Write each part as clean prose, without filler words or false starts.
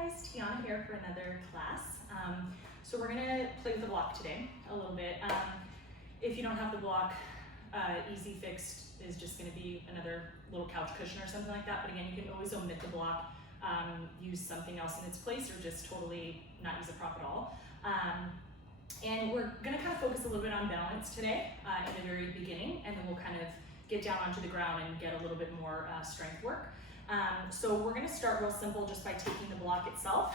guys, Tiana here for another class. So we're gonna play with the block today a little bit. If you don't have the block, easy fix is just gonna be another little couch cushion or something like that. But again, you can always omit the block, use something else in its place, or just totally not use a prop at all. And we're gonna kind of focus a little bit on balance today in the very beginning, and then we'll kind of get down onto the ground and get a little bit more strength work. So we're gonna start real simple just by taking the block itself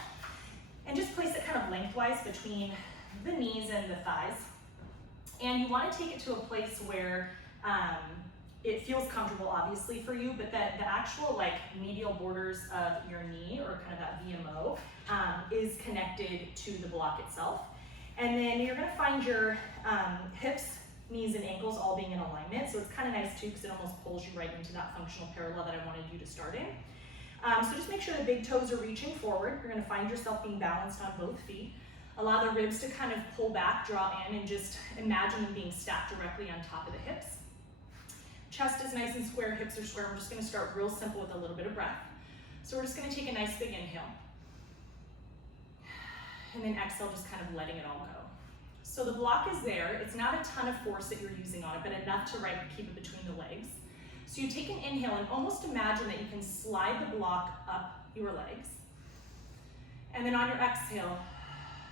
and just place it kind of lengthwise between the knees and the thighs. And you wanna take it to a place where it feels comfortable, obviously, for you, but that the actual like medial borders of your knee, or kind of that VMO, is connected to the block itself. And then you're gonna find your hips, knees, and ankles all being in alignment. So it's kind of nice too, because it almost pulls you right into that functional parallel that I wanted you to start in. So just make sure the big toes are reaching forward. You're gonna find yourself being balanced on both feet. Allow the ribs to kind of pull back, draw in, and just imagine them being stacked directly on top of the hips. Chest is nice and square, hips are square. We're just gonna start real simple with a little bit of breath. So we're just gonna take a nice big inhale. And then exhale, just kind of letting it all go. So the block is there. It's not a ton of force that you're using on it, but enough to keep it between the legs. So you take an inhale and almost imagine that you can slide the block up your legs. And then on your exhale,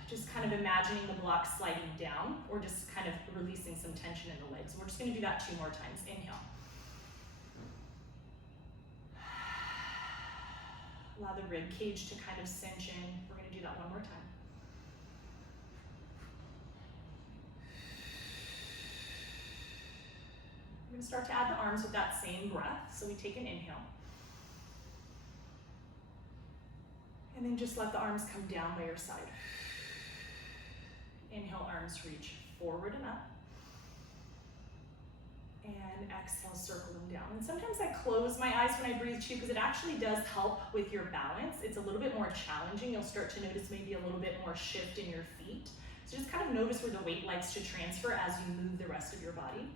just kind of imagining the block sliding down, or just kind of releasing some tension in the legs. We're just gonna do that 2 more times. Inhale. Allow the rib cage to kind of cinch in. We're gonna do that 1 more time. We're gonna start to add the arms with that same breath. So we take an inhale. And then just let the arms come down by your side. Inhale, arms reach forward and up. And exhale, circle them down. And sometimes I close my eyes when I breathe too, because it actually does help with your balance. It's a little bit more challenging. You'll start to notice maybe a little bit more shift in your feet. So just kind of notice where the weight likes to transfer as you move the rest of your body.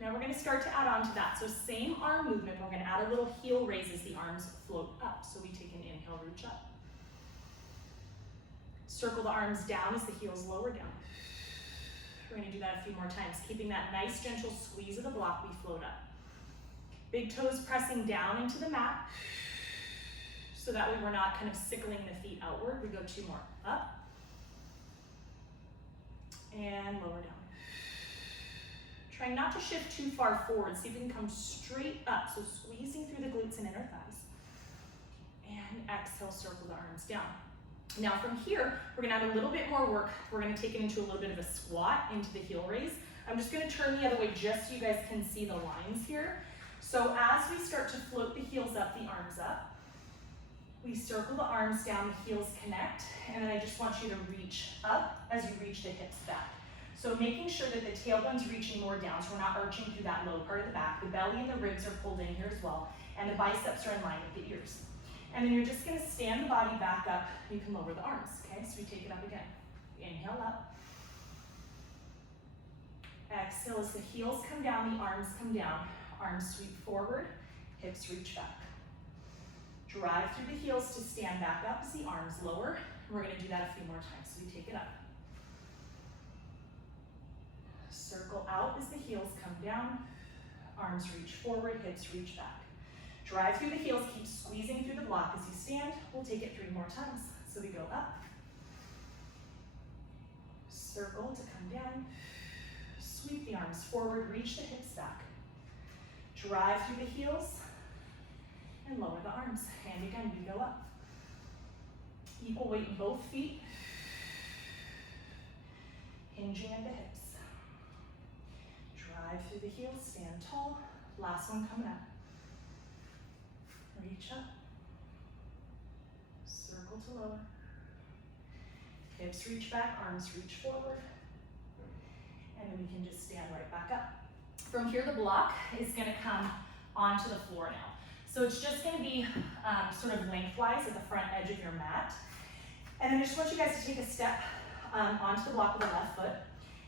Now we're gonna start to add on to that. So same arm movement, we're gonna add a little heel raise as the arms float up. So we take an inhale, reach up. Circle the arms down as the heels lower down. We're gonna do that a few more times. Keeping that nice gentle squeeze of the block, we float up. Big toes pressing down into the mat. So that way we're not kind of sickling the feet outward. We go 2 more. Up. And lower down. Trying not to shift too far forward. See if you can come straight up. So squeezing through the glutes and inner thighs. And exhale, circle the arms down. Now from here, we're gonna add a little bit more work. We're gonna take it into a little bit of a squat into the heel raise. I'm just gonna turn the other way just so you guys can see the lines here. So as we start to float the heels up, the arms up, we circle the arms down, the heels connect, and then I just want you to reach up as you reach the hips back. So making sure that the tailbone's reaching more down, so we're not arching through that low part of the back. The belly and the ribs are pulled in here as well, and the biceps are in line with the ears. And then you're just gonna stand the body back up. You can lower the arms, okay? So we take it up again. Inhale up. Exhale as the heels come down, the arms come down. Arms sweep forward, hips reach back. Drive through the heels to stand back up as the arms lower. And we're gonna do that a few more times. So we take it up. Circle out as the heels come down. Arms reach forward, hips reach back. Drive through the heels, keep squeezing through the block as you stand. We'll take it 3 more times. So we go up. Circle to come down. Sweep the arms forward, reach the hips back. Drive through the heels and lower the arms. And again, we go up. Equal weight in both feet. Hinging at the hips. Drive through the heels, stand tall. Last one coming up. Reach up. Circle to lower. Hips reach back, arms reach forward. And then we can just stand right back up. From here, the block is gonna come onto the floor now. So it's just gonna be sort of lengthwise at the front edge of your mat. And then I just want you guys to take a step onto the block with the left foot.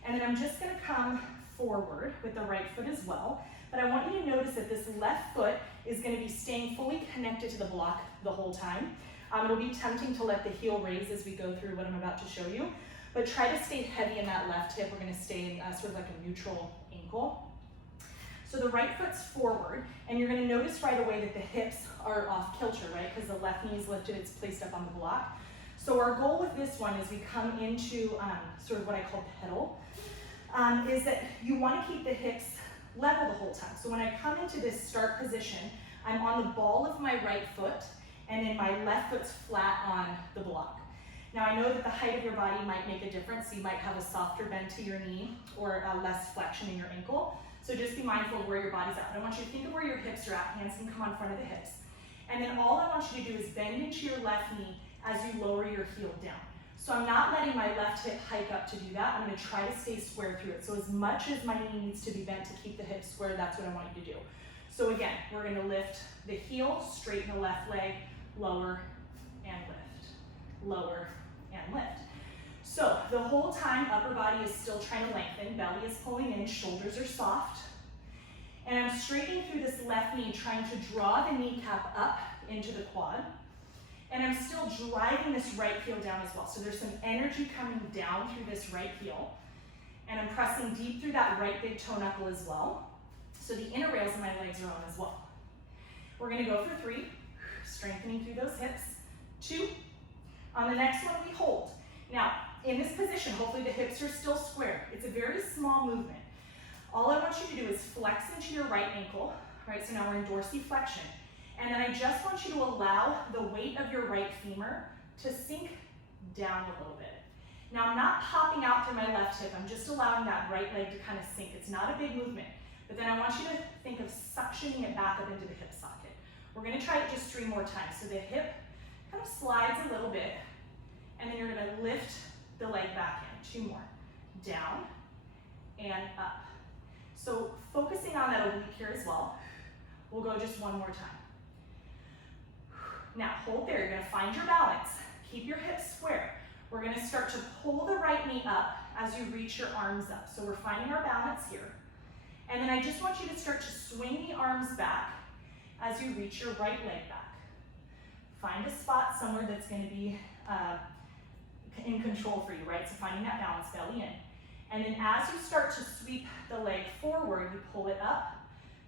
And then I'm just gonna come forward with the right foot as well. But I want you to notice that this left foot is going gonna be staying fully connected to the block the whole time. It'll be tempting to let the heel raise as we go through what I'm about to show you, but try to stay heavy in that left hip. We're gonna stay in sort of like a neutral ankle. So the right foot's forward, and you're gonna notice right away that the hips are off kilter, right? Because the left knee is lifted, it's placed up on the block. So our goal with this one is we come into sort of what I call pedal, is that you wanna keep the hips level the whole time. So when I come into this start position, I'm on the ball of my right foot, and then my left foot's flat on the block. Now I know that the height of your body might make a difference. You might have a softer bend to your knee or less flexion in your ankle. So just be mindful of where your body's at. But I want you to think of where your hips are at. Hands can come on front of the hips. And then all I want you to do is bend into your left knee as you lower your heel down. So I'm not letting my left hip hike up to do that. I'm gonna try to stay square through it. So as much as my knee needs to be bent to keep the hips square, that's what I want you to do. So again, we're gonna lift the heel, straighten the left leg, lower and lift, lower and lift. So the whole time, upper body is still trying to lengthen, belly is pulling in, shoulders are soft. And I'm straightening through this left knee, trying to draw the kneecap up into the quad. And I'm still driving this right heel down as well. So there's some energy coming down through this right heel. And I'm pressing deep through that right big toe knuckle as well. So the inner rails of my legs are on as well. We're gonna go for 3, strengthening through those hips. 2, on the next one we hold. Now, in this position, hopefully the hips are still square. It's a very small movement. All I want you to do is flex into your right ankle, right? So now we're in dorsiflexion. And then I just want you to allow the weight of your right femur to sink down a little bit. Now I'm not popping out through my left hip, I'm just allowing that right leg to kind of sink. It's not a big movement, but then I want you to think of suctioning it back up into the hip socket. We're gonna try it just 3 more times. So the hip kind of slides a little bit, and then you're gonna lift the leg back in. 2 more, down and up. So focusing on that oblique here as well. We'll go just 1 more time. Now hold there, you're gonna find your balance. Keep your hips square. We're gonna start to pull the right knee up as you reach your arms up. So we're finding our balance here. And then I just want you to start to swing the arms back as you reach your right leg back. Find a spot somewhere that's gonna be in control for you, right? So finding that balance, belly in. And then as you start to sweep the leg forward, you pull it up,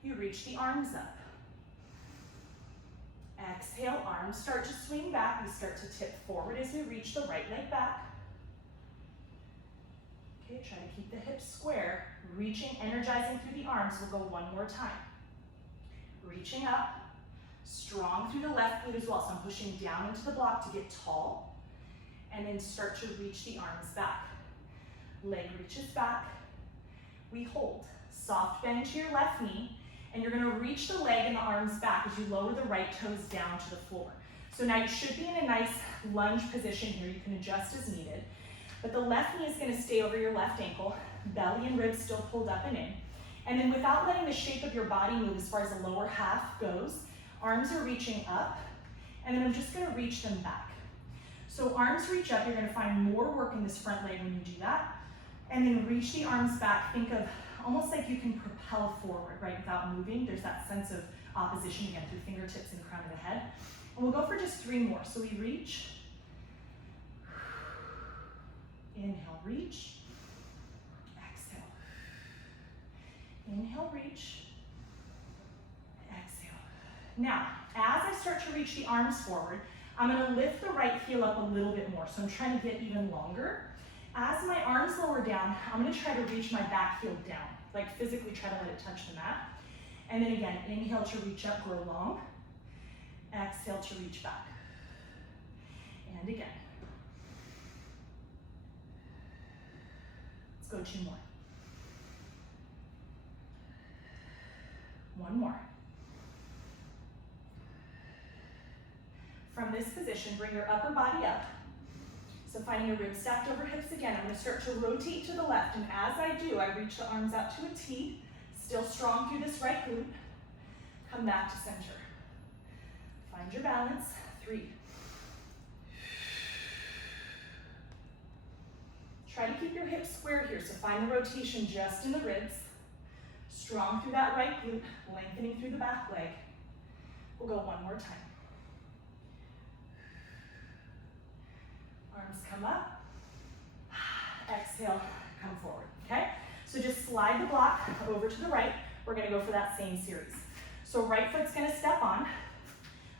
you reach the arms up. Exhale, arms start to swing back. We start to tip forward as we reach the right leg back. Okay, try to keep the hips square. Reaching, energizing through the arms. We'll go 1 more time. Reaching up, strong through the left glute as well. So I'm pushing down into the block to get tall. And then start to reach the arms back. Leg reaches back. We hold. Soft bend to your left knee. And you're gonna reach the leg and the arms back as you lower the right toes down to the floor. So now you should be in a nice lunge position here. You can adjust as needed. But the left knee is gonna stay over your left ankle, belly and ribs still pulled up and in. And then without letting the shape of your body move as far as the lower half goes, arms are reaching up, and then I'm just gonna reach them back. So arms reach up, you're gonna find more work in this front leg when you do that. And then reach the arms back, think of almost like you can propel forward, right, without moving. There's that sense of opposition again through fingertips and crown of the head. And we'll go for just 3 more. So we reach, inhale, reach, exhale. Inhale, reach, exhale. Now, as I start to reach the arms forward, I'm gonna lift the right heel up a little bit more. So I'm trying to get even longer. As my arms lower down, I'm gonna try to reach my back heel down, like physically try to let it touch the mat. And then again, inhale to reach up, grow long. Exhale to reach back. And again. Let's go 2 more. 1 more. From this position, bring your upper body up. So finding your ribs stacked over hips again, I'm gonna start to rotate to the left, and as I do, I reach the arms out to a T, still strong through this right glute. Come back to center. Find your balance, 3. Try to keep your hips square here, so find the rotation just in the ribs. Strong through that right glute, lengthening through the back leg. We'll go one more time. Arms come up. Exhale, come forward, okay? So just slide the block over to the right. We're gonna go for that same series. So right foot's gonna step on,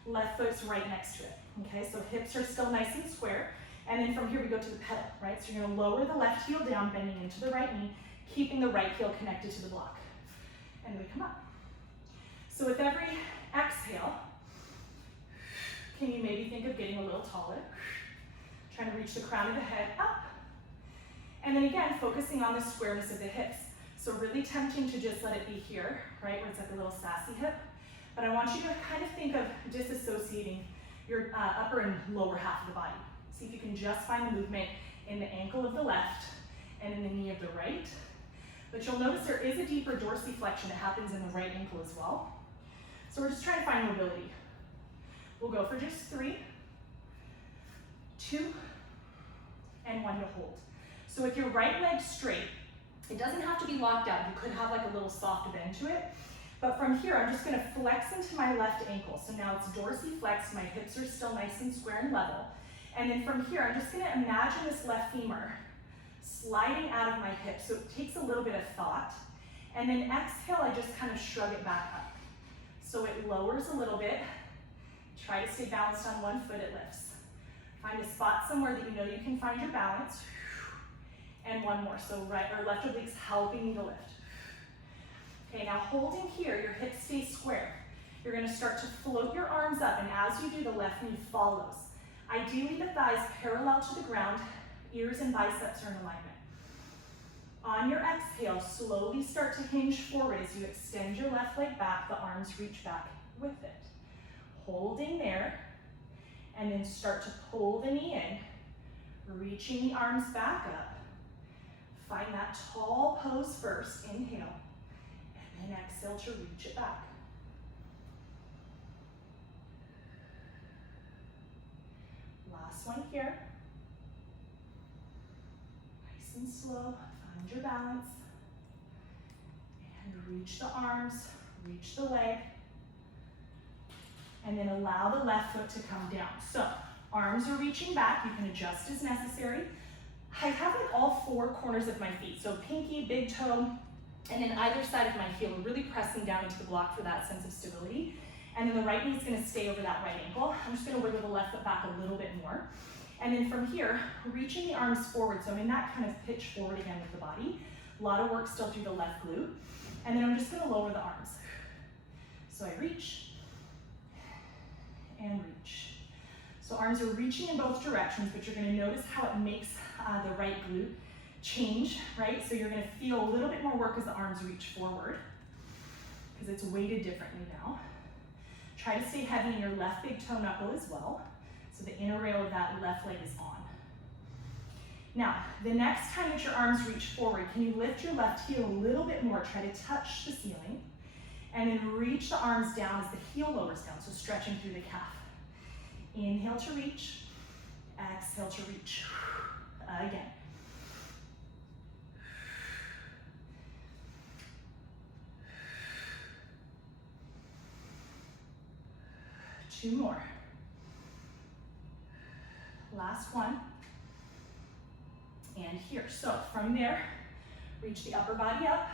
left foot's right next to it, okay? So hips are still nice and square. And then from here we go to the pedal, right? So you're gonna lower the left heel down, bending into the right knee, keeping the right heel connected to the block. And we come up. So with every exhale, can you maybe think of getting a little taller? Trying to reach the crown of the head up. And then again, focusing on the squareness of the hips. So really tempting to just let it be here, right, where it's like a little sassy hip. But I want you to kind of think of disassociating your upper and lower half of the body. See if you can just find the movement in the ankle of the left and in the knee of the right. But you'll notice there is a deeper dorsiflexion that happens in the right ankle as well. So we're just trying to find mobility. We'll go for just 3, 2, and 1 to hold. So with your right leg straight, it doesn't have to be locked out. You could have like a little soft bend to it. But from here, I'm just gonna flex into my left ankle. So now it's dorsiflexed, my hips are still nice and square and level. And then from here, I'm just gonna imagine this left femur sliding out of my hip. So it takes a little bit of thought. And then exhale, I just kind of shrug it back up. So it lowers a little bit. Try to stay balanced on one foot, it lifts. Find a spot somewhere that you know you can find your balance. And one more, so right or left oblique's helping you to lift. Okay, now holding here, your hips stay square. You're gonna start to float your arms up, and as you do, the left knee follows. Ideally, the thighs parallel to the ground, ears and biceps are in alignment. On your exhale, slowly start to hinge forward as you extend your left leg back, the arms reach back with it. Holding there, and then start to pull the knee in, reaching the arms back up. Find that tall pose first, inhale, and then exhale to reach it back. Last one here. Nice and slow, find your balance. And reach the arms, reach the leg. And then allow the left foot to come down. So arms are reaching back, you can adjust as necessary. I have like all 4 corners of my feet, so pinky, big toe, and then either side of my heel, really pressing down into the block for that sense of stability. And then the right knee is gonna stay over that right ankle. I'm just gonna wiggle the left foot back a little bit more. And then from here, reaching the arms forward, so I'm in that kind of pitch forward again with the body. A lot of work still through the left glute. And then I'm just gonna lower the arms. So I reach, and reach. So arms are reaching in both directions, but you're gonna notice how it makes the right glute change, right? So you're gonna feel a little bit more work as the arms reach forward, because it's weighted differently now. Try to stay heavy in your left big toe knuckle as well, so the inner rail of that left leg is on. Now, the next time that your arms reach forward, can you lift your left heel a little bit more? Try to touch the ceiling, and then reach the arms down as the heel lowers down, so stretching through the calf. Inhale to reach, exhale to reach. Again. Two more. Last one. And here. So from there, reach the upper body up,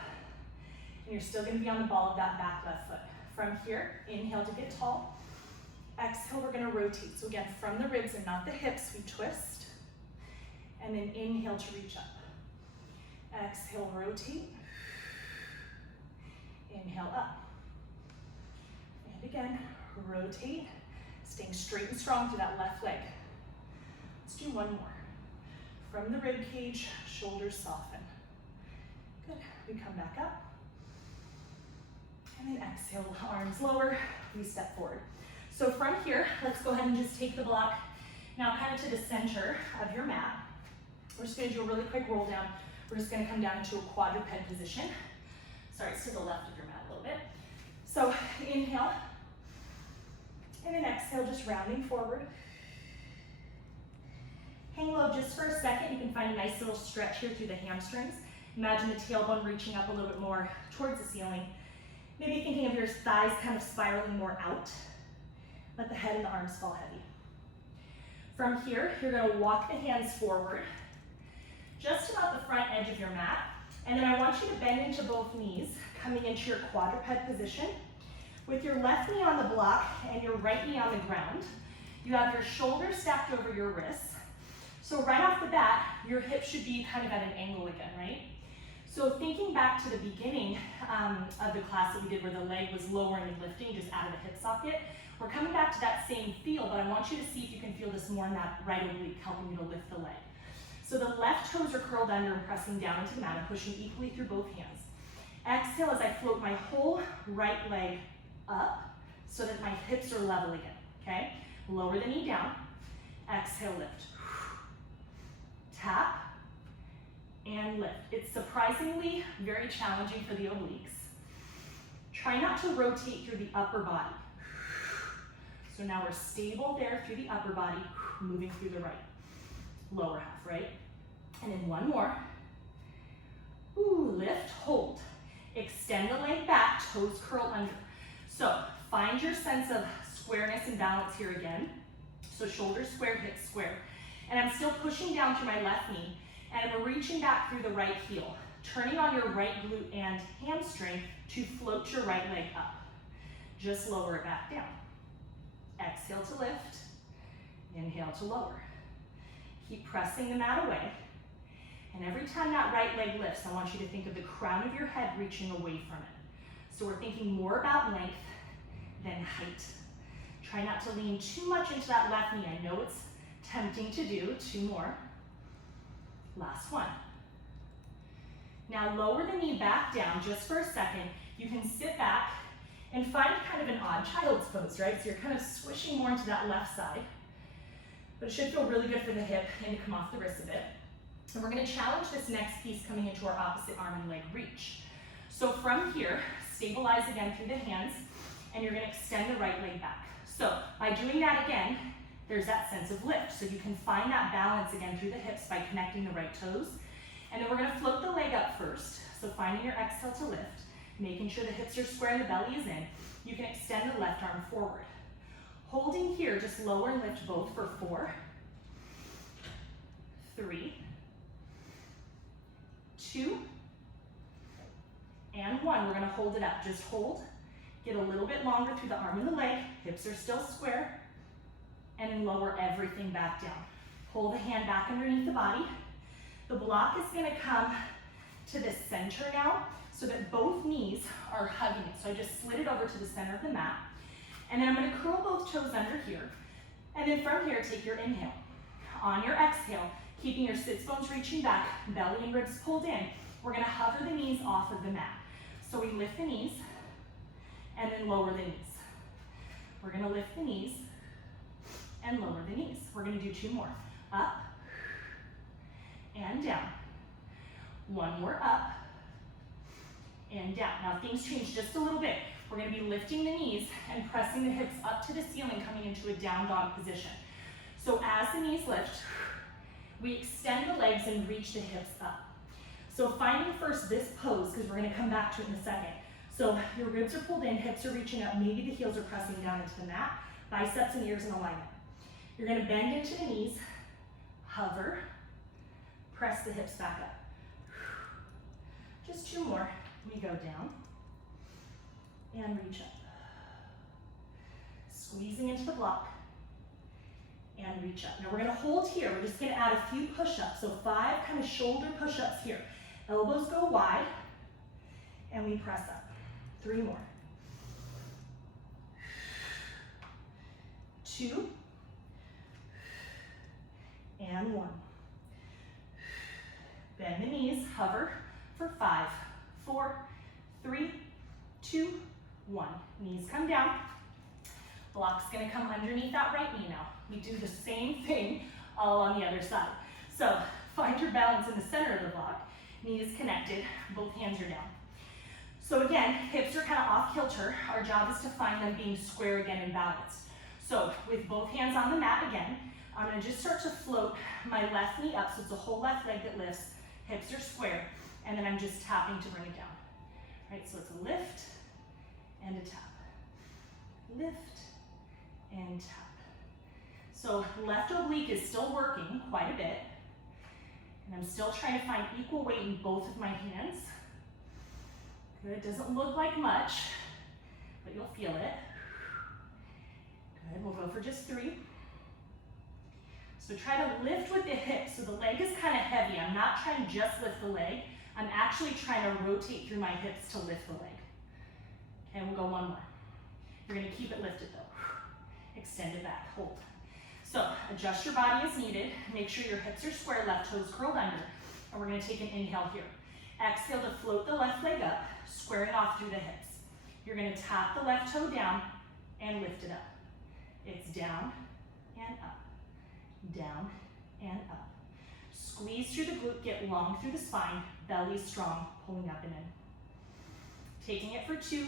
and you're still going to be on the ball of that back left foot. From here, inhale to get tall. Exhale, we're going to rotate. So again, from the ribs and not the hips, we twist. And then inhale to reach up. Exhale, rotate. Inhale up. And again, rotate, staying straight and strong through that left leg. Let's do one more. From the rib cage, shoulders soften. Good, we come back up. And then exhale, arms lower, we step forward. So from here, let's go ahead and just take the block now kind of to the center of your mat. We're just gonna do a really quick roll down. We're just gonna come down into a quadruped position. Sorry, it's to the left of your mat a little bit. So inhale, and then exhale, just rounding forward. Hang low just for a second. You can find a nice little stretch here through the hamstrings. Imagine the tailbone reaching up a little bit more towards the ceiling. Maybe thinking of your thighs kind of spiraling more out. Let the head and the arms fall heavy. From here, you're gonna walk the hands forward, just about the front edge of your mat. And then I want you to bend into both knees, coming into your quadruped position. With your left knee on the block and your right knee on the ground, you have your shoulders stacked over your wrists. So right off the bat, your hips should be kind of at an angle again, right? So thinking back to the beginning of the class that we did where the leg was lowering and lifting just out of the hip socket, we're coming back to that same feel, but I want you to see if you can feel this more in that right oblique, helping you to lift the leg. So the left toes are curled under and pressing down into the mat and pushing equally through both hands. Exhale as I float my whole right leg up so that my hips are level again, okay? Lower the knee down, exhale, lift. Tap and lift. It's surprisingly very challenging for the obliques. Try not to rotate through the upper body. So now we're stable there through the upper body, moving through the right. Lower half, right? And then one more. Ooh, lift, hold. Extend the leg back, toes curl under. So find your sense of squareness and balance here again. So shoulders square, hips square. And I'm still pushing down through my left knee, and I'm reaching back through the right heel, turning on your right glute and hamstring to float your right leg up. Just lower it back down. Exhale to lift, inhale to lower. Keep pressing the mat away. And every time that right leg lifts, I want you to think of the crown of your head reaching away from it. So we're thinking more about length than height. Try not to lean too much into that left knee. I know it's tempting to do. 2 more. Last one. Now lower the knee back down just for a second. You can sit back and find kind of an odd child's pose, right? So you're kind of swishing more into that left side. But it should feel really good for the hip and to come off the wrist a bit. And we're gonna challenge this next piece coming into our opposite arm and leg reach. So from here, stabilize again through the hands, and you're gonna extend the right leg back. So by doing that again, there's that sense of lift. So you can find that balance again through the hips by connecting the right toes. And then we're gonna float the leg up first. So finding your exhale to lift, making sure the hips are square and the belly is in. You can extend the left arm forward. Holding here, just lower and lift both for 4, 3, 2, and 1. We're gonna hold it up. Just hold. Get a little bit longer through the arm and the leg. Hips are still square. And then lower everything back down. Pull the hand back underneath the body. The block is gonna come to the center now so that both knees are hugging it. So I just slid it over to the center of the mat. And then I'm gonna curl both toes under here. And then from here, take your inhale. On your exhale, keeping your sits bones reaching back, belly and ribs pulled in, we're gonna hover the knees off of the mat. So we lift the knees and then lower the knees. We're gonna lift the knees and lower the knees. We're gonna do 2 more. Up and down. 1 more up and down. Now things change just a little bit. We're gonna be lifting the knees and pressing the hips up to the ceiling, coming into a down dog position. So as the knees lift, we extend the legs and reach the hips up. So finding first this pose, because we're gonna come back to it in a second. So your ribs are pulled in, hips are reaching up, maybe the heels are pressing down into the mat, biceps and ears in alignment. You're gonna bend into the knees, hover, press the hips back up. Just 2 more. We go down and reach up. Squeezing into the block and reach up. Now we're gonna hold here. We're just gonna add a few push-ups. So 5 kind of shoulder push-ups here. Elbows go wide and we press up. 3 more. 2 and 1. Bend the knees, hover for 5, 4, 3, 2, 1. Knees come down. Block's gonna come underneath that right knee now. We do the same thing all on the other side. So find your balance in the center of the block. Knee is connected, both hands are down. So again, hips are kind of off kilter. Our job is to find them being square again and balanced. So with both hands on the mat again, I'm gonna just start to float my left knee up so it's a whole left leg that lifts, hips are square, and then I'm just tapping to bring it down. Right, so it's a lift and a tap. Lift and tap. So left oblique is still working quite a bit. And I'm still trying to find equal weight in both of my hands. Good, doesn't look like much, but you'll feel it. Good, we'll go for just 3. So try to lift with the hips. So the leg is kind of heavy. I'm not trying to just lift the leg. I'm actually trying to rotate through my hips to lift the leg. Okay, we'll go 1 more. You're gonna keep it lifted though. Extend it back, hold. So adjust your body as needed. Make sure your hips are square, left toes curled under. And we're gonna take an inhale here. Exhale to float the left leg up, squaring off through the hips. You're gonna tap the left toe down and lift it up. It's down and up, down and up. Squeeze through the glute, get long through the spine, belly strong, pulling up and in. Taking it for 2,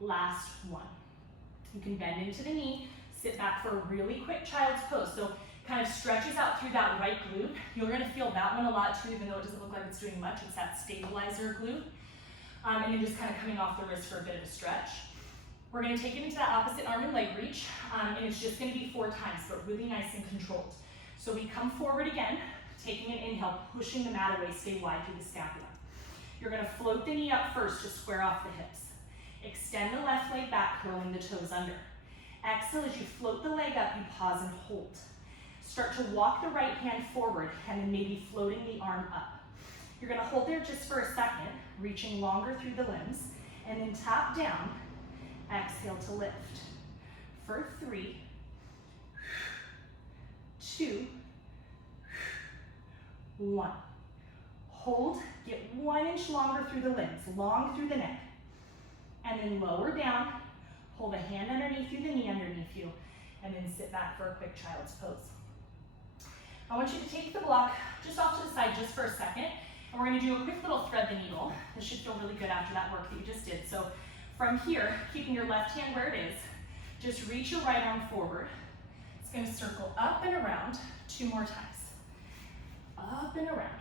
last 1. You can bend into the knee, sit back for a really quick child's pose. So kind of stretches out through that right glute. You're gonna feel that one a lot too, even though it doesn't look like it's doing much. It's that stabilizer glute. And then just kind of coming off the wrist for a bit of a stretch. We're gonna take it into that opposite arm and leg reach, and it's just gonna be 4 times, but really nice and controlled. So we come forward again, taking an inhale, pushing the mat away, stay wide through the scapula. You're gonna float the knee up first to square off the hips. Extend the left leg back, curling the toes under. Exhale, as you float the leg up, you pause and hold. Start to walk the right hand forward, and then maybe floating the arm up. You're gonna hold there just for a second, reaching longer through the limbs, and then tap down. Exhale to lift. For 3, 2, 1. Hold, get 1 inch longer through the limbs, long through the neck. And then lower down, hold a hand underneath you, the knee underneath you, and then sit back for a quick child's pose. I want you to take the block just off to the side just for a second, and we're gonna do a quick little thread the needle. This should feel really good after that work that you just did. So from here, keeping your left hand where it is, just reach your right arm forward. It's gonna circle up and around 2 more times. Up and around.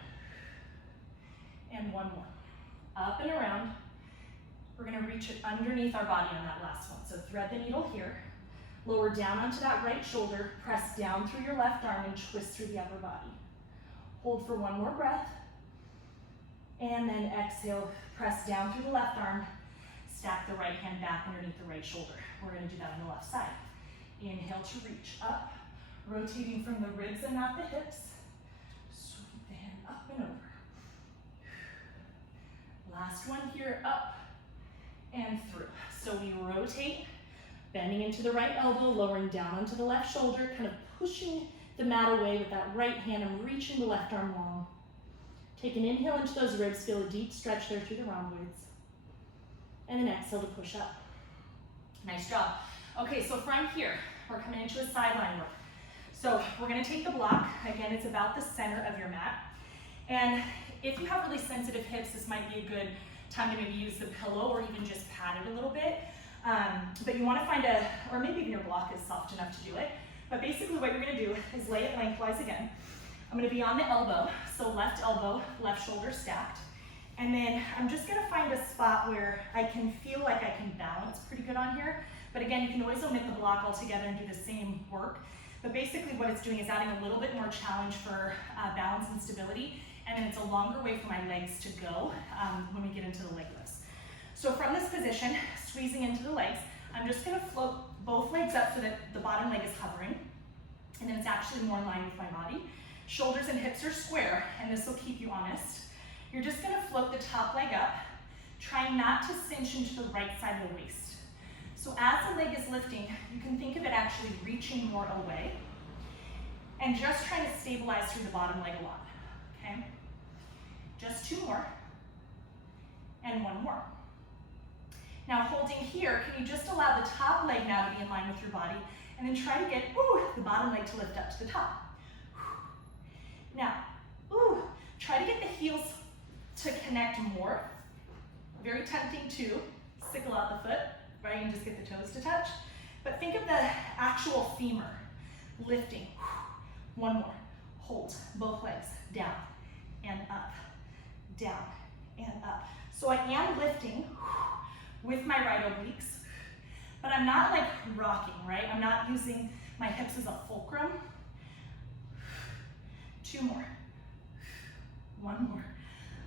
And 1 more. Up and around. We're gonna reach it underneath our body on that last one. So thread the needle here. Lower down onto that right shoulder. Press down through your left arm and twist through the upper body. Hold for 1 more breath. And then exhale, press down through the left arm. Stack the right hand back underneath the right shoulder. We're gonna do that on the left side. Inhale to reach up, rotating from the ribs and not the hips. Sweep the hand up and over. Last one here, up and through. So we rotate, bending into the right elbow, lowering down onto the left shoulder, kind of pushing the mat away with that right hand and reaching the left arm long. Take an inhale into those ribs, feel a deep stretch there through the rhomboids. And then exhale to push up. Nice job. Okay, so from here, we're coming into a sideline work. So we're gonna take the block. Again, it's about the center of your mat. And if you have really sensitive hips, this might be a good time to maybe use the pillow or even just pad it a little bit. But you wanna find or maybe even your block is soft enough to do it. But basically what you're gonna do is lay it lengthwise again. I'm gonna be on the elbow, so left elbow, left shoulder stacked. And then I'm just gonna find a spot where I can feel like I can balance pretty good on here. But again, you can always omit the block altogether and do the same work. But basically what it's doing is adding a little bit more challenge for balance and stability. And then it's a longer way for my legs to go when we get into the leg lifts. So from this position, squeezing into the legs, I'm just gonna float both legs up so that the bottom leg is hovering. And then it's actually more in line with my body. Shoulders and hips are square, and this will keep you honest. You're just gonna float the top leg up, trying not to cinch into the right side of the waist. So as the leg is lifting, you can think of it actually reaching more away, and just trying to stabilize through the bottom leg a lot, okay? Just 2 more, and 1 more. Now holding here, can you just allow the top leg now to be in line with your body, and then try to get the bottom leg to lift up to the top. Now, try to get the heels to connect more. Very tempting to sickle out the foot, right, and just get the toes to touch. But think of the actual femur lifting. 1 more. Hold both legs down and up, down and up. So I am lifting with my right obliques, but but I'm not like rocking, right? I'm not using my hips as a fulcrum. 2 more. 1 more.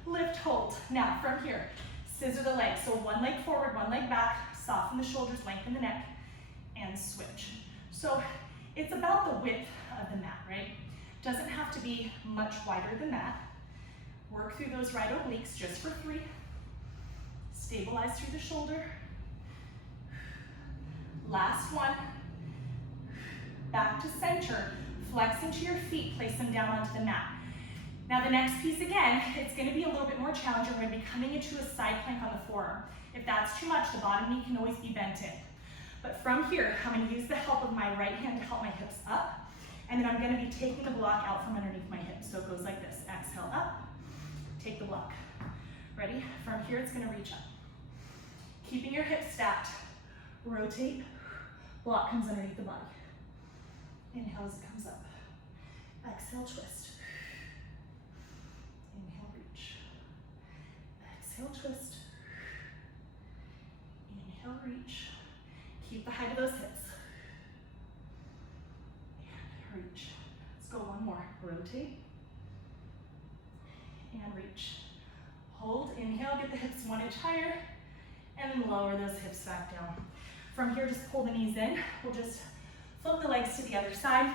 Lift, hold. Now from here, scissor the legs. So 1 leg forward, 1 leg back, soften the shoulders, lengthen the neck, and switch. So it's about the width of the mat, right? Doesn't have to be much wider than that. Work through those right obliques just for 3. Stabilize through the shoulder. Last one. Back to center. Flex into your feet, place them down onto the mat. Now the next piece again, it's gonna be a little bit more challenging. We're gonna be coming into a side plank on the forearm. If that's too much, the bottom knee can always be bent in. But from here, I'm gonna use the help of my right hand to help my hips up, and then I'm gonna be taking the block out from underneath my hips. So it goes like this, exhale up, take the block. Ready? From here, it's gonna reach up. Keeping your hips stacked, rotate, block comes underneath the body. Inhale as it comes up. Exhale, twist. Inhale, reach. Exhale, twist. Inhale, reach. Keep the height of those hips. And reach. Let's go 1 more. Rotate. And reach. Hold, inhale, get the hips 1 inch higher, and then lower those hips back down. From here, just pull the knees in. We'll just flip the legs to the other side.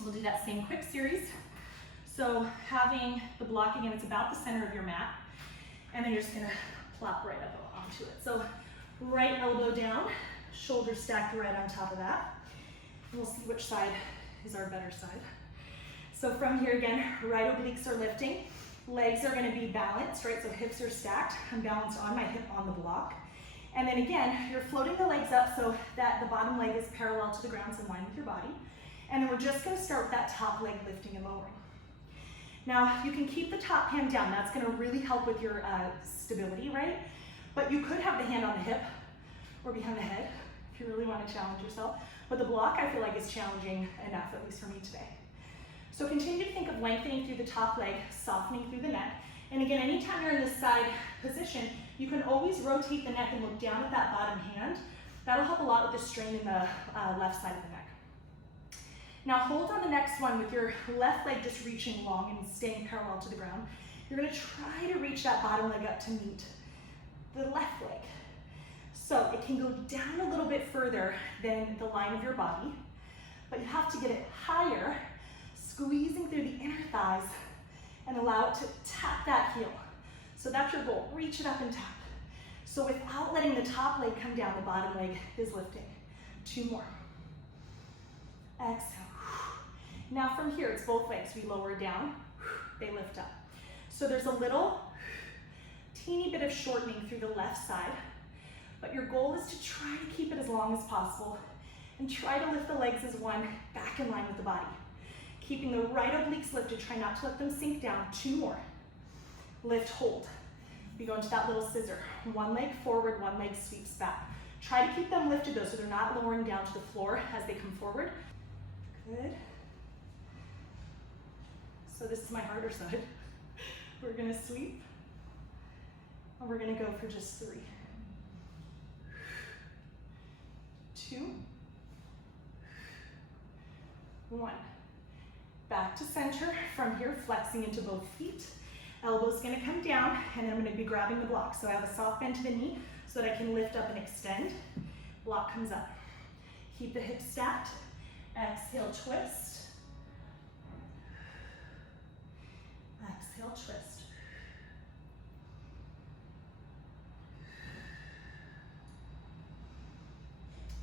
We'll do that same quick series. So having the block again, it's about the center of your mat, and then you're just gonna plop right up onto it. So right elbow down, shoulders stacked right on top of that. We'll see which side is our better side. So from here again, right obliques are lifting. Legs are gonna be balanced, right? So hips are stacked. I'm balanced on my hip on the block. And then again, you're floating the legs up so that the bottom leg is parallel to the ground, so in line with your body. And then we're just gonna start with that top leg lifting and lowering. Now, you can keep the top hand down. That's gonna really help with your stability, right? But you could have the hand on the hip or behind the head if you really wanna challenge yourself. But the block, I feel like, is challenging enough, at least for me today. So continue to think of lengthening through the top leg, softening through the neck. And again, anytime you're in this side position, you can always rotate the neck and look down at that bottom hand. That'll help a lot with the strain in the left side of the neck. Now hold on the next one with your left leg just reaching long and staying parallel to the ground. You're gonna try to reach that bottom leg up to meet the left leg. So it can go down a little bit further than the line of your body, but you have to get it higher, squeezing through the inner thighs and allow it to tap that heel. So that's your goal, reach it up and tap. So without letting the top leg come down, the bottom leg is lifting. 2 more. Exhale. Now from here, it's both legs. We lower down, they lift up. So there's a little teeny bit of shortening through the left side, but your goal is to try to keep it as long as possible and try to lift the legs as one back in line with the body. Keeping the right obliques lifted, try not to let them sink down. 2 more. Lift, hold. We go into that little scissor. 1 leg forward, 1 leg sweeps back. Try to keep them lifted though, so they're not lowering down to the floor as they come forward. Good. So this is my harder side. We're gonna sweep, and we're gonna go for just 3. 2. 1. Back to center. From here, flexing into both feet. Elbow's gonna come down, and then I'm gonna be grabbing the block. So I have a soft bend to the knee so that I can lift up and extend. Block comes up. Keep the hips stacked. Exhale, twist. Exhale, twist.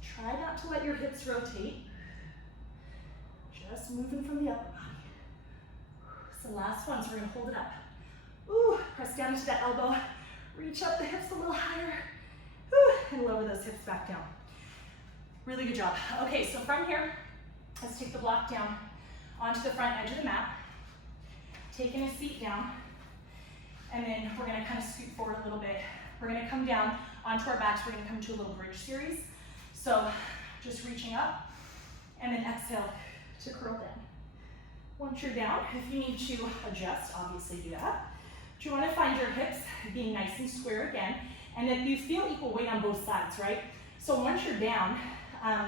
Try not to let your hips rotate. Just moving from the upper body. So last one, so we're gonna hold it up. Ooh, press down into that elbow. Reach up the hips a little higher. Ooh, and lower those hips back down. Really good job. Okay, so from here, let's take the block down onto the front edge of the mat. Taking a seat down, and then we're gonna kind of scoot forward a little bit. We're gonna come down onto our backs. We're gonna come to a little bridge series. So just reaching up, and then exhale to curl down. Once you're down, if you need to adjust, obviously do that. But you wanna find your hips being nice and square again, and if you feel equal weight on both sides, right? So once you're down,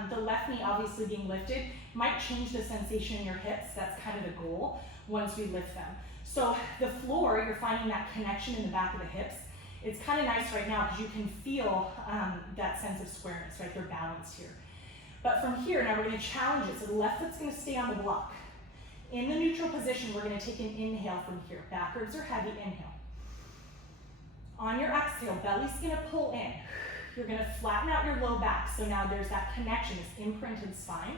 the left knee obviously being lifted might change the sensation in your hips. That's kind of the goal once we lift them. So the floor, you're finding that connection in the back of the hips. It's kind of nice right now because you can feel that sense of squareness, right? They're balanced here. But from here, now we're going to challenge it. So the left foot's going to stay on the block. In the neutral position, we're going to take an inhale from here. Back ribs are heavy, inhale. On your exhale, belly's going to pull in. You're going to flatten out your low back. So now there's that connection, this imprinted spine.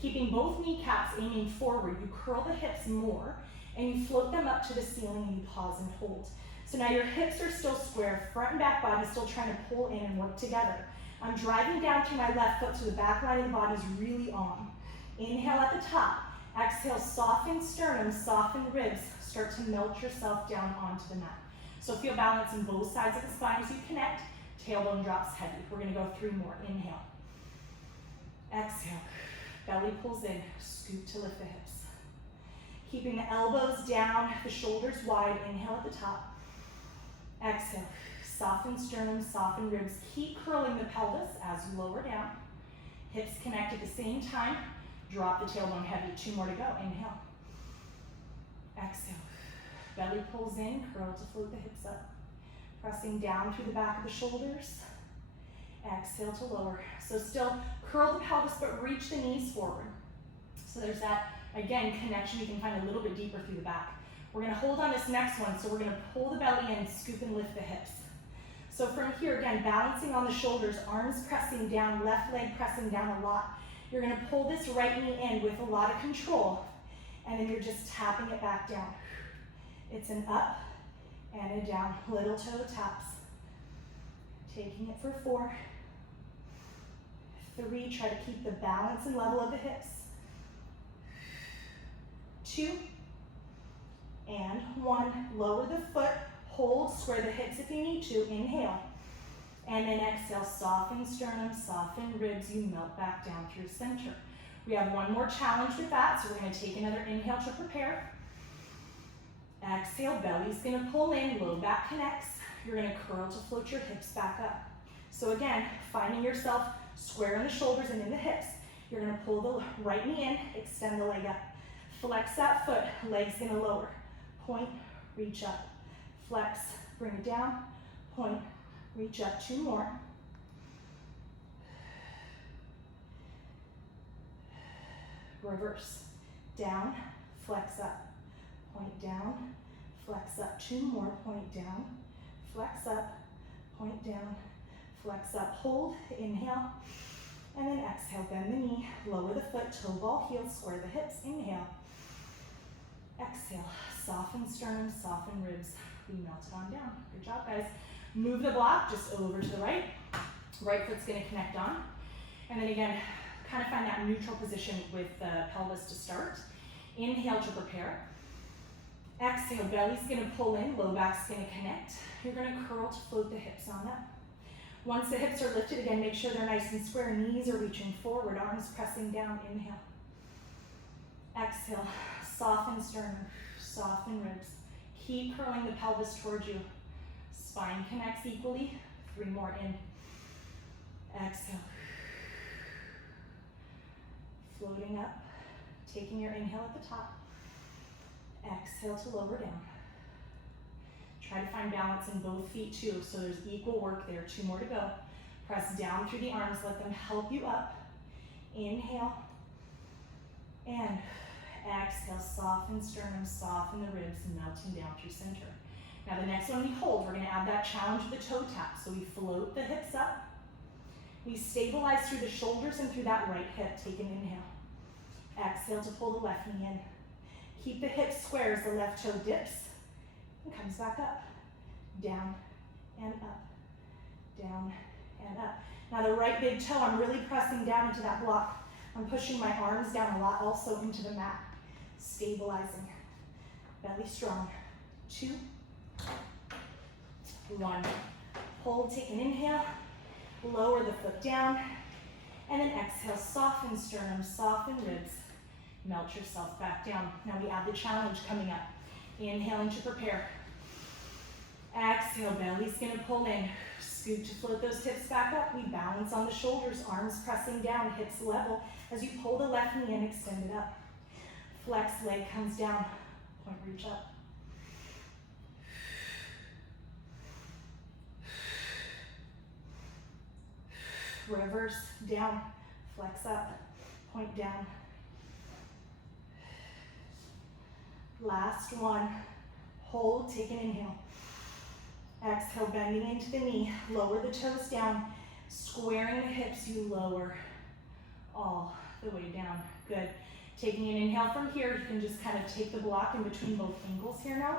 Keeping both kneecaps aiming forward, you curl the hips more, and you float them up to the ceiling and you pause and hold. So now your hips are still square, front and back body still trying to pull in and work together. I'm driving down through my left foot so the back line of the body is really on. Inhale at the top. Exhale, soften sternum, soften ribs. Start to melt yourself down onto the mat. So feel balance in both sides of the spine as you connect. Tailbone drops heavy. We're going to go 3 more. Inhale. Exhale. Belly pulls in. Scoop to lift the hips. Keeping the elbows down, the shoulders wide. Inhale at the top. Exhale. Soften sternum, soften ribs. Keep curling the pelvis as you lower down. Hips connect at the same time. Drop the tailbone heavy. 2 more to go. Inhale. Exhale. Belly pulls in, curl to float the hips up. Pressing down through the back of the shoulders. Exhale to lower. So still curl the pelvis, but reach the knees forward. So there's that, again, connection. You can find a little bit deeper through the back. We're going to hold on this next one. So we're going to pull the belly in, scoop and lift the hips. So from here, again, balancing on the shoulders, arms pressing down, left leg pressing down a lot. You're going to pull this right knee in with a lot of control, and then you're just tapping it back down. It's an up and a down. Little toe taps. Taking it for 4. 3, try to keep the balance and level of the hips. 2 and 1. Lower the foot. Hold, square the hips if you need to. Inhale. And then exhale, soften sternum, soften ribs. You melt back down through center. We have one more challenge with that, so we're going to take another inhale to prepare. Exhale, belly's going to pull in, low back connects. You're going to curl to float your hips back up. So again, finding yourself square in the shoulders and in the hips. You're going to pull the right knee in, extend the leg up. Flex that foot, leg's going to lower. Point, reach up. Flex, bring it down, point, reach up. 2 more. Reverse. Down, flex up. Point down, flex up. 2 more. Point down, flex up, point down, flex up. Hold, inhale, and then exhale. Bend the knee, lower the foot, toe ball heel, square the hips. Inhale. Exhale, soften sternum, soften ribs. We melt it on down. Good job, guys. Move the block just over to the right. Right foot's going to connect on. And then again, kind of find that neutral position with the pelvis to start. Inhale to prepare. Exhale, belly's going to pull in, low back's going to connect. You're going to curl to float the hips on up. Once the hips are lifted, again, make sure they're nice and square. Knees are reaching forward, arms pressing down. Inhale. Exhale, soften sternum, soften ribs. Keep curling the pelvis towards you. Spine connects equally. 3 more in. Exhale. Floating up. Taking your inhale at the top. Exhale to lower down. Try to find balance in both feet too, so there's equal work there. 2 more to go. Press down through the arms. Let them help you up. Inhale. And exhale, soften sternum, soften the ribs, melting down through center. Now the next one we hold, we're going to add that challenge with the toe tap. So we float the hips up. We stabilize through the shoulders and through that right hip. Take an inhale. Exhale to pull the left knee in. Keep the hips square as the left toe dips and comes back up. Down and up. Down and up. Now the right big toe, I'm really pressing down into that block. I'm pushing my arms down a lot, also into the mat. Stabilizing. Belly strong. 2, 1. Hold, take an inhale. Lower the foot down. And then exhale, soften sternum, soften ribs. Melt yourself back down. Now we add the challenge coming up. Inhaling to prepare. Exhale, belly's gonna pull in. Scoot to float those hips back up. We balance on the shoulders, arms pressing down, hips level. As you pull the left knee in, extend it up. Flex, leg comes down, point reach up. Reverse, down, flex up, point down. Last one, hold, take an inhale. Exhale, bending into the knee, lower the toes down, squaring the hips, you lower all the way down. Good. Taking an inhale from here, you can just kind of take the block in between both ankles here now.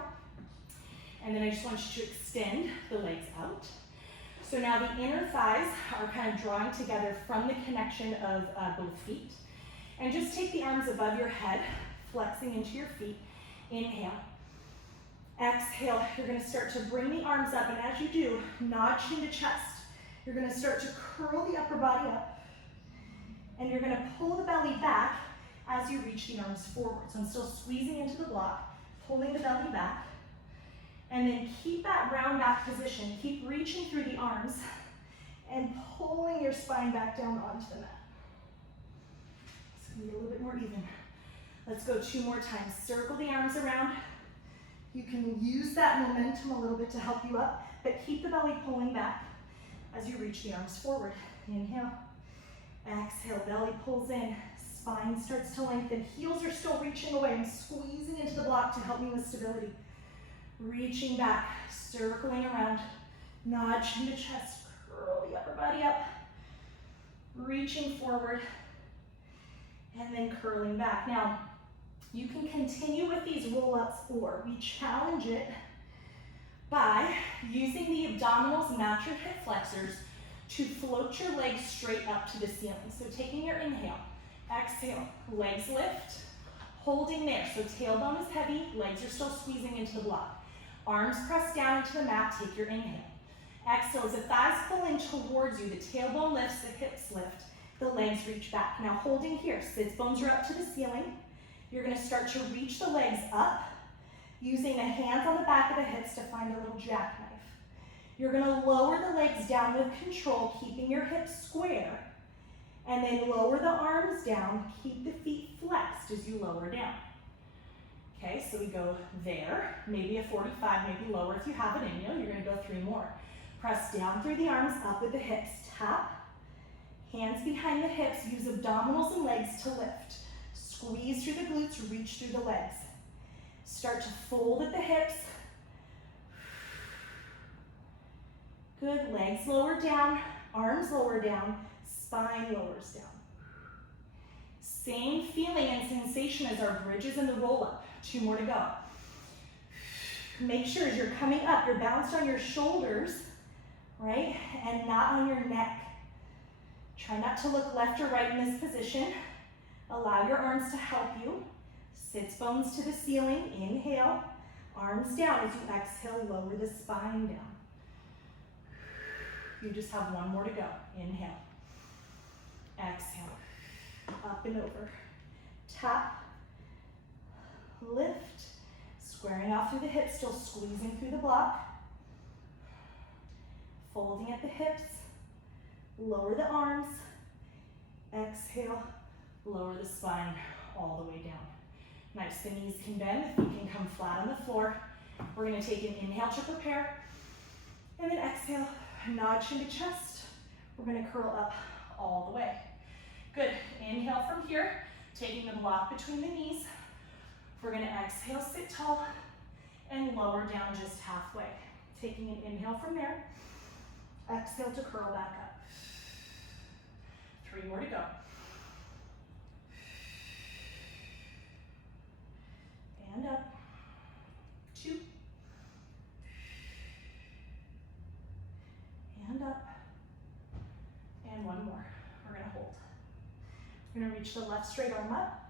And then I just want you to extend the legs out. So now the inner thighs are kind of drawing together from the connection of both feet. And just take the arms above your head, flexing into your feet. Inhale. Exhale, you're gonna start to bring the arms up, and as you do, nod chin to chest. You're gonna start to curl the upper body up, and you're gonna pull the belly back as you reach the arms forward. So I'm still squeezing into the block, pulling the belly back, and then keep that round back position. Keep reaching through the arms and pulling your spine back down onto the mat. It's gonna be a little bit more even. Let's go 2 more times. Circle the arms around. You can use that momentum a little bit to help you up, but keep the belly pulling back as you reach the arms forward. Inhale. Exhale, belly pulls in, spine starts to lengthen, heels are still reaching away. I'm squeezing into the block to help me with stability. Reaching back, circling around, nod chin to chest, curl the upper body up, reaching forward, and then curling back. Now, you can continue with these roll-ups, or we challenge it by using the abdominals, match your hip flexors, to float your legs straight up to the ceiling. So taking your inhale, exhale, legs lift, holding there. So tailbone is heavy, legs are still squeezing into the block. Arms press down into the mat, take your inhale. Exhale, as the thighs pull in towards you, the tailbone lifts, the hips lift, the legs reach back. Now holding here, sits bones are up to the ceiling. You're gonna start to reach the legs up, using the hands on the back of the hips to find a little jackknife. You're gonna lower the legs down with control, keeping your hips square, and then lower the arms down, keep the feet flexed as you lower down. Okay, so we go there, maybe a 45, maybe lower if you have it in you. You're gonna go 3 more. Press down through the arms, up with the hips, tap, hands behind the hips, use abdominals and legs to lift. Squeeze through the glutes, reach through the legs. Start to fold at the hips. Good, legs lower down, arms lower down, spine lowers down. Same feeling and sensation as our bridges and the roll-up. 2 more to go. Make sure as you're coming up, you're balanced on your shoulders, right? And not on your neck. Try not to look left or right in this position. Allow your arms to help you. Sits bones to the ceiling. Inhale. Arms down. As you exhale, lower the spine down. You just have 1 more to go. Inhale. Exhale. Up and over. Tap. Lift. Squaring off through the hips, still squeezing through the block. Folding at the hips. Lower the arms. Exhale. Lower the spine all the way down. Nice, the knees can bend, the feet can come flat on the floor. We're gonna take an inhale to prepare, and then exhale, nod chin to chest. We're gonna curl up all the way. Good, inhale from here, taking the block between the knees. We're gonna exhale, sit tall, and lower down just halfway. Taking an inhale from there, exhale to curl back up. 3 more to go. And up, 2, and up, and 1 more. We're gonna hold. We're gonna reach the left straight arm up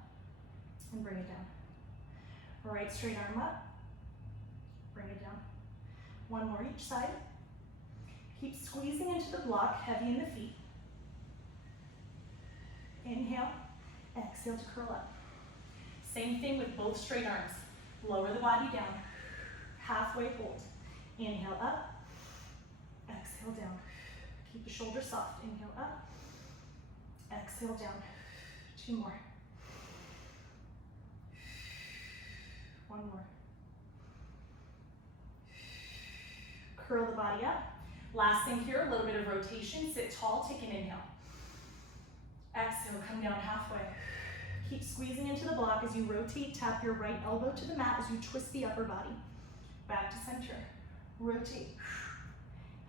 and bring it down. Right straight arm up, bring it down. 1 more each side. Keep squeezing into the block, heavy in the feet. Inhale, exhale to curl up. Same thing with both straight arms. Lower the body down, halfway hold. Inhale up, exhale down. Keep the shoulders soft. Inhale up, exhale down. 2 more. 1 more. Curl the body up. Last thing here, a little bit of rotation. Sit tall, take an inhale. Exhale, come down halfway. Keep squeezing into the block as you rotate. Tap your right elbow to the mat as you twist the upper body. Back to center. Rotate.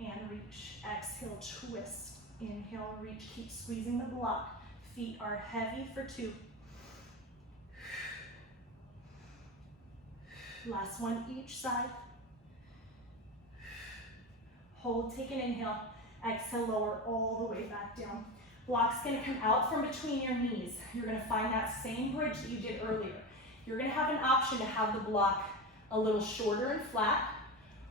And reach. Exhale, twist. Inhale, reach. Keep squeezing the block. Feet are heavy for 2. Last one each side. Hold, take an inhale. Exhale, lower all the way back down. Block's gonna come out from between your knees. You're gonna find that same bridge that you did earlier. You're gonna have an option to have the block a little shorter and flat,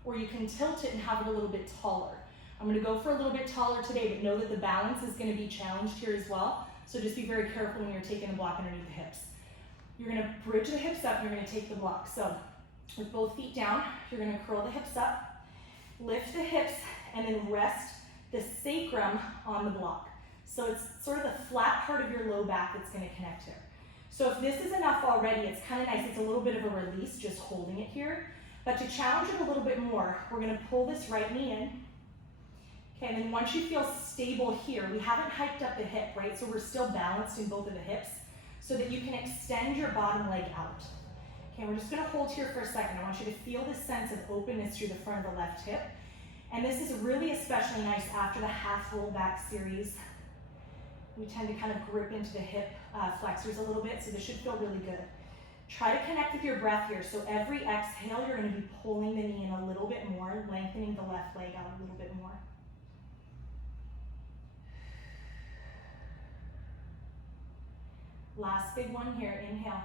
or you can tilt it and have it a little bit taller. I'm gonna go for a little bit taller today, but know that the balance is gonna be challenged here as well. So just be very careful when you're taking the block underneath the hips. You're gonna bridge the hips up, and you're gonna take the block. So with both feet down, you're gonna curl the hips up, lift the hips, and then rest the sacrum on the block. So it's sort of the flat part of your low back that's gonna connect there. So if this is enough already, it's kind of nice. It's a little bit of a release, just holding it here. But to challenge it a little bit more, we're gonna pull this right knee in. Okay, and then once you feel stable here, we haven't hiked up the hip, right? So we're still balanced in both of the hips so that you can extend your bottom leg out. Okay, we're just gonna hold here for a second. I want you to feel this sense of openness through the front of the left hip. And this is really especially nice after the half roll back series. We tend to kind of grip into the hip flexors a little bit, so this should feel really good. Try to connect with your breath here. So every exhale, you're gonna be pulling the knee in a little bit more, lengthening the left leg out a little bit more. Last big one here, inhale.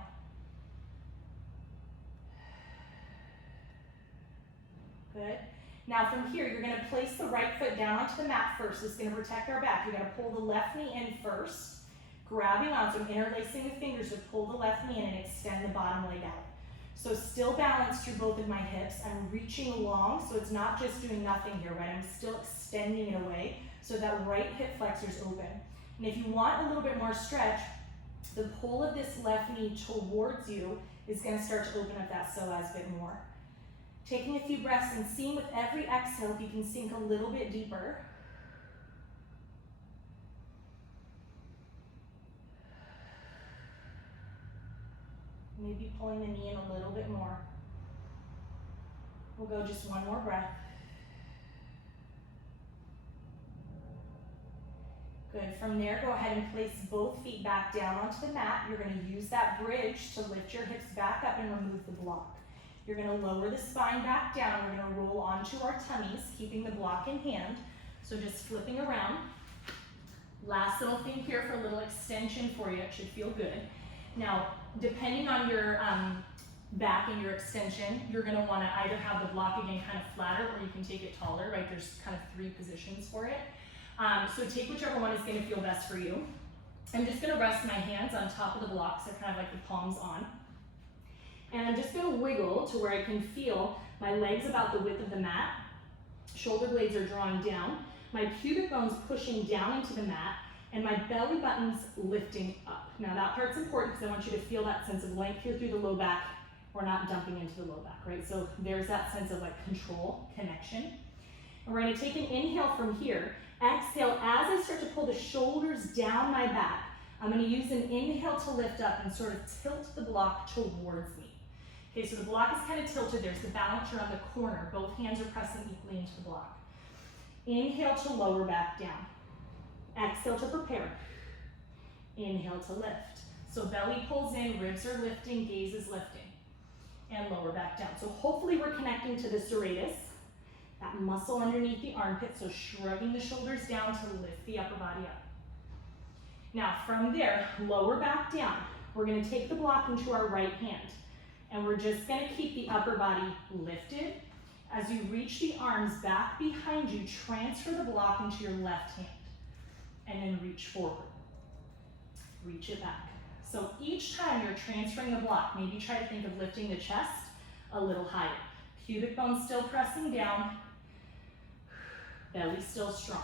Good. Now from here, you're gonna place the right foot down onto the mat first. This is gonna protect our back. You're gonna pull the left knee in first, grabbing on, so I'm interlacing the fingers to pull the left knee in and extend the bottom leg out. So still balanced through both of my hips. I'm reaching long, so it's not just doing nothing here, right? I'm still extending it away so that right hip flexor's open. And if you want a little bit more stretch, the pull of this left knee towards you is gonna start to open up that psoas bit more. Taking a few breaths and seeing with every exhale if you can sink a little bit deeper. Maybe pulling the knee in a little bit more. We'll go just one more breath. Good. From there, go ahead and place both feet back down onto the mat. You're going to use that bridge to lift your hips back up and remove the block. You're going to lower the spine back down. We're going to roll onto our tummies, keeping the block in hand. So just flipping around. Last little thing here for a little extension for you. It should feel good. Now, depending on your back and your extension, you're going to want to either have the block again kind of flatter, or you can take it taller, right? There's kind of 3 positions for it. So take whichever one is going to feel best for you. I'm just going to rest my hands on top of the block, so kind of like the palms on. And I'm just going to wiggle to where I can feel my legs about the width of the mat. Shoulder blades are drawing down. My pubic bones pushing down into the mat, and my belly button's lifting up. Now that part's important because I want you to feel that sense of length here through the low back. We're not dumping into the low back, right? So there's that sense of like control, connection. And we're going to take an inhale from here. Exhale, as I start to pull the shoulders down my back, I'm going to use an inhale to lift up and sort of tilt the block towards me. Okay, so the block is kind of tilted. There's the balance around the corner. Both hands are pressing equally into the block. Inhale to lower back down. Exhale to prepare. Inhale to lift. So belly pulls in, ribs are lifting, gaze is lifting. And lower back down. So hopefully we're connecting to the serratus, that muscle underneath the armpit, so shrugging the shoulders down to lift the upper body up. Now from there, lower back down. We're going to take the block into our right hand, and we're just going to keep the upper body lifted. As you reach the arms back behind you, transfer the block into your left hand, and then reach forward. Reach it back. So each time you're transferring the block, maybe try to think of lifting the chest a little higher. Pubic bone still pressing down. Belly still strong.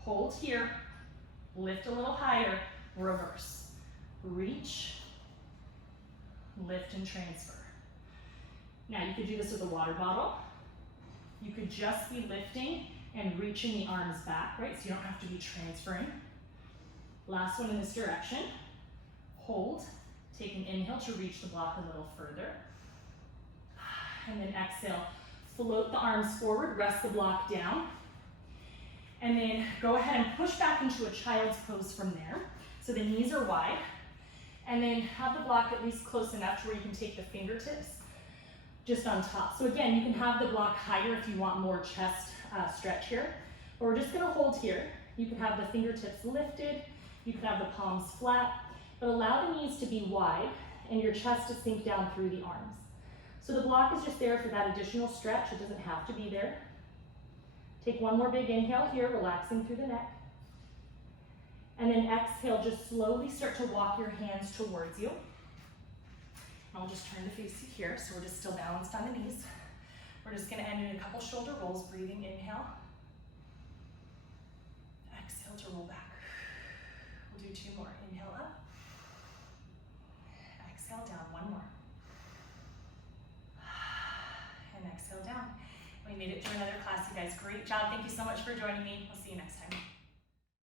Hold here. Lift a little higher. Reverse. Reach. Lift and transfer. Now you could do this with a water bottle. You could just be lifting and reaching the arms back, right? So you don't have to be transferring. Last one in this direction. Hold. Take an inhale to reach the block a little further. And then exhale. Float the arms forward, rest the block down. And then go ahead and push back into a child's pose from there. So the knees are wide. And then have the block at least close enough to where you can take the fingertips just on top. So again, you can have the block higher if you want more chest stretch here. But we're just gonna hold here. You can have the fingertips lifted. You can have the palms flat. But allow the knees to be wide and your chest to sink down through the arms. So the block is just there for that additional stretch. It doesn't have to be there. Take one more big inhale here, relaxing through the neck. And then exhale, just slowly start to walk your hands towards you. I'll just turn to face you here, so we're just still balanced on the knees. We're just gonna end in a couple shoulder rolls, breathing, inhale. Exhale to roll back. We'll do 2 more, inhale up. Exhale down, 1 more. And exhale down. We made it through another class, you guys. Great job. Thank you so much for joining me. We'll see you next time.